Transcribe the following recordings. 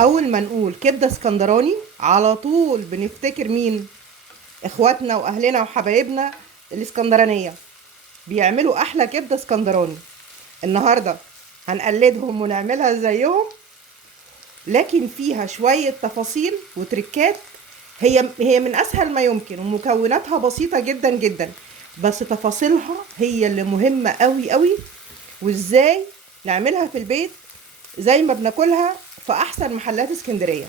اول ما نقول كبده اسكندراني على طول بنفتكر مين؟ اخواتنا واهلنا وحبايبنا الاسكندرانيه بيعملوا احلى كبده اسكندراني. النهارده هنقلدهم ونعملها زيهم، لكن فيها شويه تفاصيل وتركات. هي من اسهل ما يمكن ومكوناتها بسيطه جدا جدا، بس تفاصيلها هي اللي مهمه قوي قوي. وازاي نعملها في البيت زي ما بناكلها في احسن محلات اسكندريه.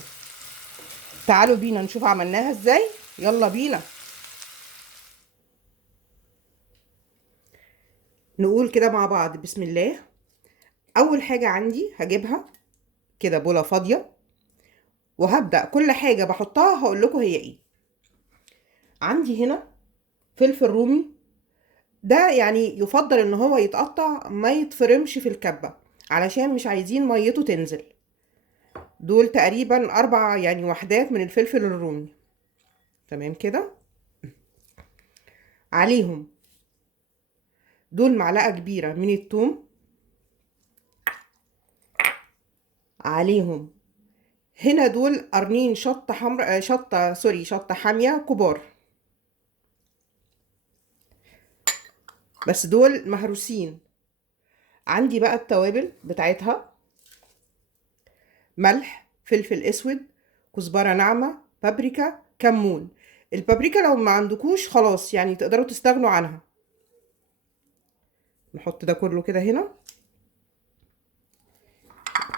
تعالوا بينا نشوف عملناها ازاي. يلا بينا نقول كده مع بعض بسم الله. اول حاجة عندي هجيبها كده بولة فاضية، وهبدأ كل حاجة بحطها هقول لكم هي ايه. عندي هنا فلفل رومي، ده يعني يفضل ان هو يتقطع ما يتفرمش في الكبة علشان مش عايزين ميته تنزل. دول تقريبا 4 يعني وحدات من الفلفل الرومي. تمام كده. عليهم دول معلقة كبيرة من الثوم. عليهم هنا دول قرنين شطة حمراء، شطة حامية كبار، بس دول مهروسين. عندي بقى التوابل بتاعتها: ملح، فلفل اسود، كزبرة ناعمة، بابريكا، كمون. البابريكا لو ما عندكوش خلاص يعني تقدروا تستغنوا عنها. نحط ده كله كده هنا.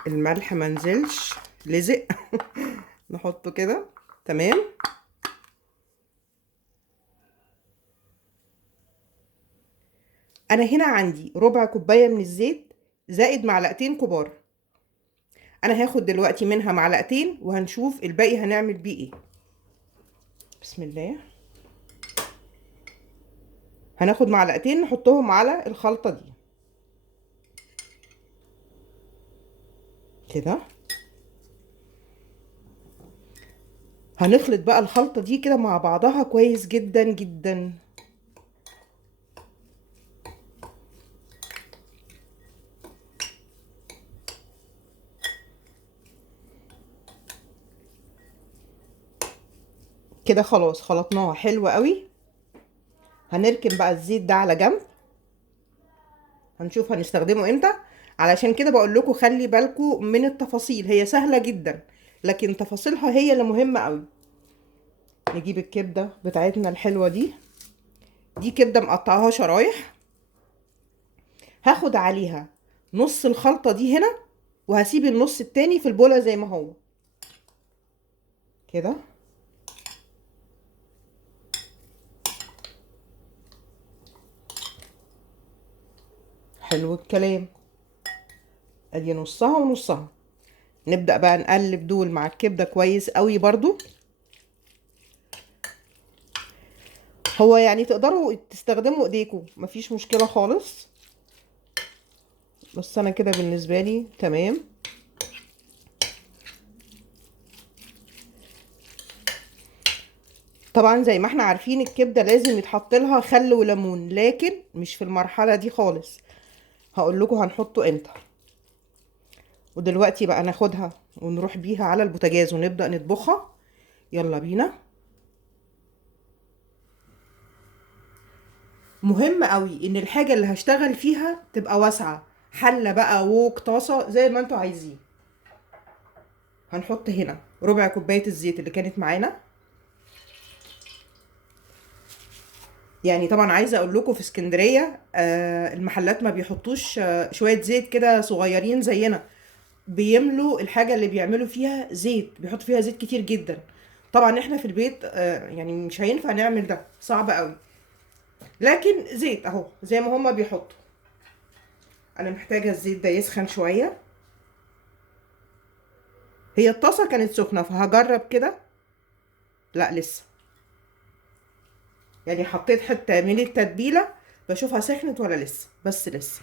الملح منزلش لزق نحطه كده. تمام. انا هنا عندي ربع كوباية من الزيت زائد معلقتين كبار. انا هاخد دلوقتي منها معلقتين وهنشوف الباقي هنعمل بيه ايه. بسم الله. هناخد معلقتين نحطهم على الخلطة دي كده. هنخلط بقى الخلطة دي كده مع بعضها كويس جدا جدا. كده خلاص خلطناها حلوة قوي. هنركن بقى الزيت ده على جنب، هنشوف هنستخدمه امتى. علشان كده بقول لكم خلي بالكم من التفاصيل، هي سهلة جدا لكن تفاصيلها هي اللي مهمة قوي. نجيب الكبدة بتاعتنا الحلوة دي. دي كبدة مقطعها شرايح. هاخد عليها نص الخلطة دي هنا، وهسيب النص التاني في البولة زي ما هو كده. حلو الكلام. ادي نصها ونصها. نبدأ بقى نقلب دول مع الكبدة كويس قوي برضو. هو يعني تقدروا تستخدموا ايديكم مفيش مشكلة خالص، بس انا كده بالنسبة لي تمام. طبعا زي ما احنا عارفين الكبدة لازم يتحط لها خل وليمون، لكن مش في المرحلة دي خالص. هقول لكم هنحطه امتى. ودلوقتي بقى ناخدها ونروح بيها على البوتاجاز ونبدأ نطبخها. يلا بينا. مهم قوي ان الحاجة اللي هشتغل فيها تبقى واسعة، حلة بقى ووك طاسة زي ما انتوا عايزين. هنحط هنا ربع كوباية الزيت اللي كانت معانا. يعني طبعا عايزة اقول لكم في اسكندرية المحلات ما بيحطوش شوية زيت كده صغيرين زينا، بيملوا الحاجة اللي بيعملوا فيها زيت، بيحطوا فيها زيت كتير جدا. طبعا احنا في البيت يعني مش هينفع نعمل ده، صعب قوي. لكن زيت اهو زي ما هما بيحطوا. انا محتاجة الزيت ده يسخن شوية. هي الطاسه كانت سخنه فهجرب كده. لا لسه، يعني حطيت حته من التتبيله بشوفها سخنت ولا لسه، بس لسه.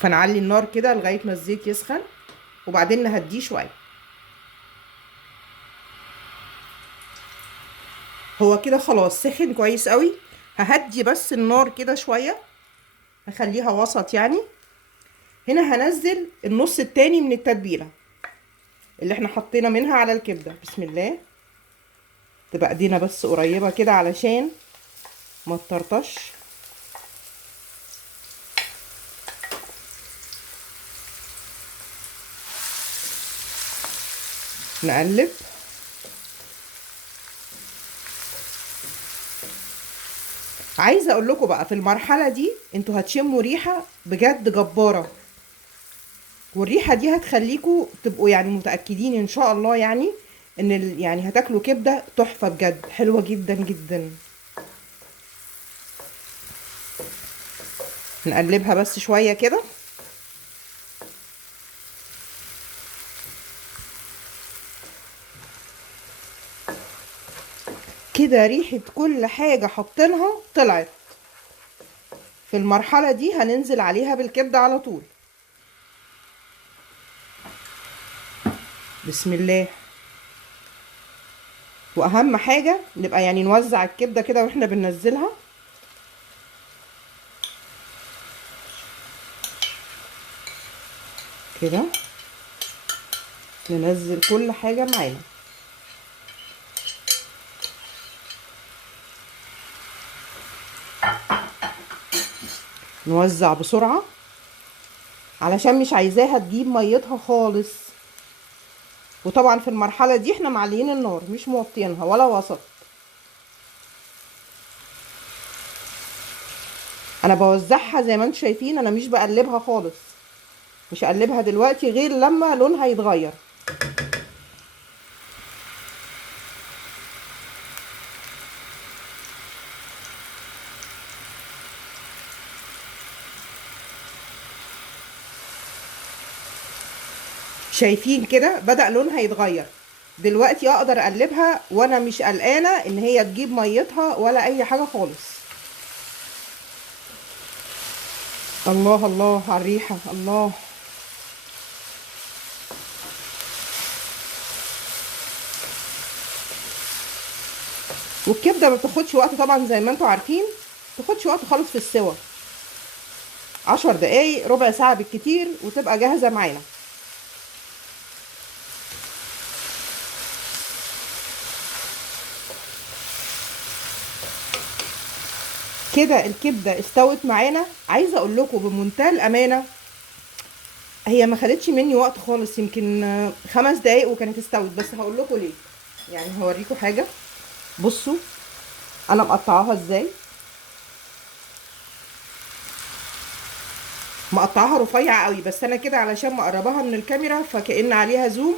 فنعلي النار كده لغايه ما الزيت يسخن وبعدين نهديه شويه. هو كده خلاص سخن كويس قوي. ههدي بس النار كده شويه، هخليها وسط يعني. هنا هنزل النص التاني من التتبيله اللي احنا حطينا منها على الكبده. بسم الله. تبقى ايدينا بس قريبه كده علشان ما تطرطش. نقلب. عايزه اقول لكم بقى في المرحله دي انتوا هتشموا ريحه بجد جباره، والريحه دي هتخليكوا تبقوا يعني متاكدين ان شاء الله يعني ان يعني هتاكلوا كبده تحفه بجد، حلوه جدا جدا. نقلبها بس شويه كده. كده ريحه كل حاجه حاطينها طلعت. في المرحله دي هننزل عليها بالكبده على طول. بسم الله. واهم حاجه نبقى يعني نوزع الكبده كده واحنا بننزلها. كده ننزل كل حاجه معانا. نوزع بسرعه علشان مش عايزاها تجيب ميتها خالص. وطبعا في المرحله دي احنا معليين النار مش موطيينها ولا وسط. انا بوزعها زي ما انتم شايفين، انا مش بقلبها خالص. مش هقلبها دلوقتي غير لما لونها يتغير. شايفين كده بدأ لونها يتغير. دلوقتي اقدر اقلبها وانا مش قلقانه ان هي تجيب ميتها ولا اي حاجه خالص. الله الله على الريحه، الله. والكبده ما بتاخدش وقت طبعا زي ما انتم عارفين، ما بتاخدش وقت خالص في السوا. 10 دقايق ربع ساعه بالكتير وتبقى جاهزه معانا. كده الكبده استوت معانا. عايزه اقول لكم بمنتهى الامانه هي ما خدتش مني وقت خالص، يمكن 5 دقايق وكانت استوت. بس هقول لكم ليه، يعني هوريكم حاجه. بصوا انا مقطعاها ازاي. مقطعاها رفيع قوي، بس انا كده علشان مقرباها من الكاميرا فكأن عليها زوم،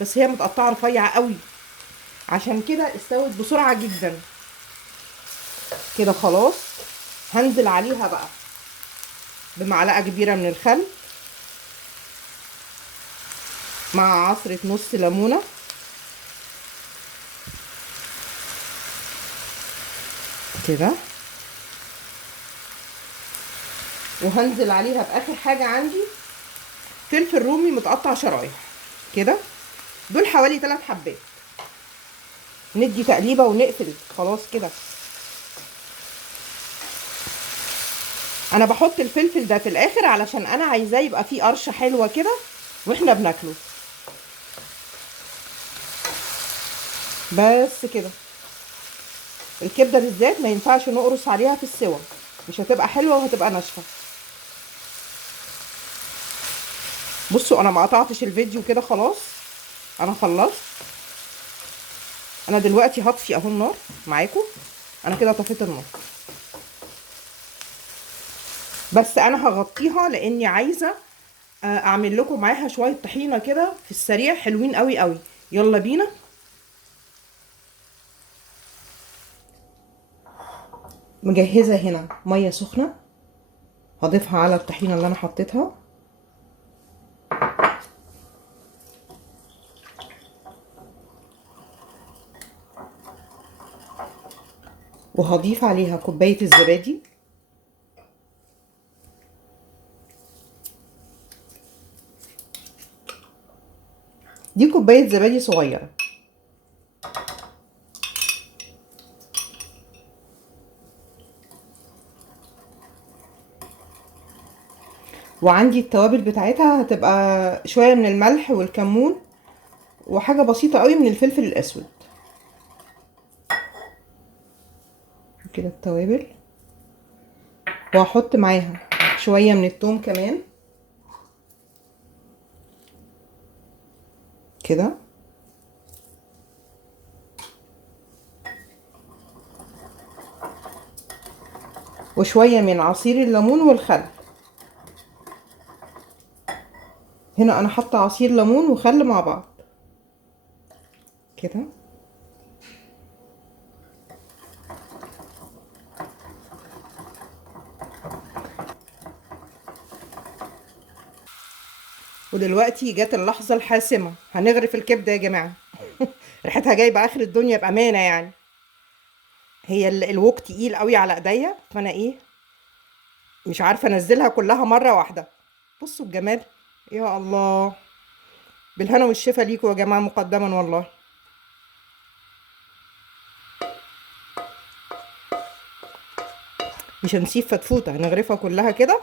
بس هي متقطعه رفيع قوي عشان كده استوت بسرعه جدا. كده خلاص. هنزل عليها بقى بمعلقه كبيره من الخل مع عصره نص ليمونه. كده. وهنزل عليها باخر حاجه عندي فلفل رومي متقطع شرايح كده. دول حوالي 3 حبات. ندي تقليبه ونقفل خلاص كده. انا بحط الفلفل ده في الاخر علشان انا عايزاه يبقى فيه قرشه حلوه كده واحنا بناكله. بس كده. الكبده بالذات ما ينفعش نقرص عليها في السوا، مش هتبقى حلوه وهتبقى ناشفه. بصوا انا ما قطعتش الفيديو كده خلاص، انا خلصت. انا دلوقتي هطفي اهو النار معاكم. انا كده طفيت النار، بس انا هغطيها لاني عايزه اعمل لكم معاها شويه طحينه كده في السريع حلوين قوي قوي. يلا بينا. مجهزه هنا ميه سخنه هضيفها على الطحينه اللي انا حطيتها. وهضيف عليها كوباية الزبادي. دي كوباية زبادي صغيرة. وعندي التوابل بتاعتها هتبقى شوية من الملح والكمون وحاجة بسيطة قوي من الفلفل الأسود. كده التوابل، وهحط معاها شوية من التوم كمان كده، وشوية من عصير الليمون والخل. هنا انا حاطه عصير ليمون وخل مع بعض كده. ودلوقتي جت اللحظة الحاسمة، هنغرف الكبدة يا جماعة. ريحتها جايبة اخر الدنيا بأمانة يعني. هي الوك تقيل قوي على ايديا، فانا ايه، مش عارفة انزلها كلها مرة واحدة. بصوا الجمال، يا الله. بالهنا والشفا ليكوا يا جماعة مقدما والله. مش هنسيب فتفوتة، هنغرفها كلها كده.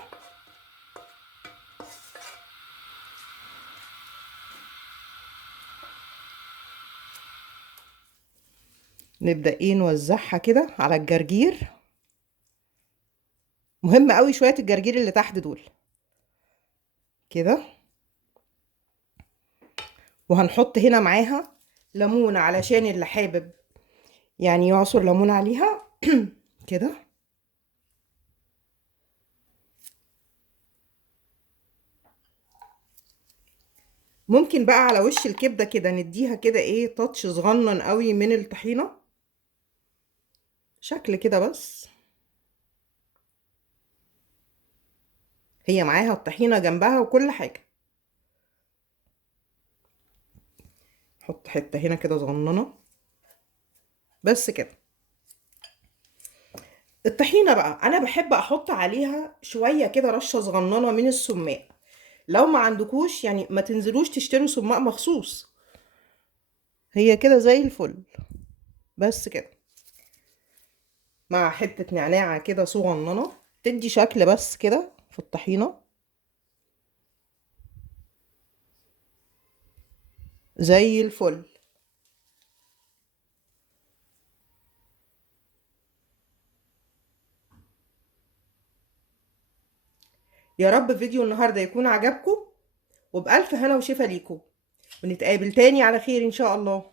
نبدأ ايه نوزعها كده على الجرجير. مهم قوي شوية الجرجير اللي تحت دول كده. وهنحط هنا معاها ليمون علشان اللي حابب يعني يعصر ليمون عليها. كده. ممكن بقى على وش الكبدة كده نديها كده ايه تاتش صغنن قوي من الطحينة، شكل كده بس. هي معاها الطحينة جنبها وكل حاجة. حط حتة هنا كده صغننة بس كده. الطحينة بقى انا بحب احط عليها شوية كده رشة صغننة من السماق. لو ما عندكوش يعني ما تنزلوش تشتروا سماق مخصوص، هي كده زي الفل بس كده. مع حتة نعناع كده صغننة تدي شكل بس كده في الطحينة زي الفل. يا رب فيديو النهاردة يكون عجبكم، وبألف هنا وشفا ليكم، ونتقابل تاني على خير إن شاء الله.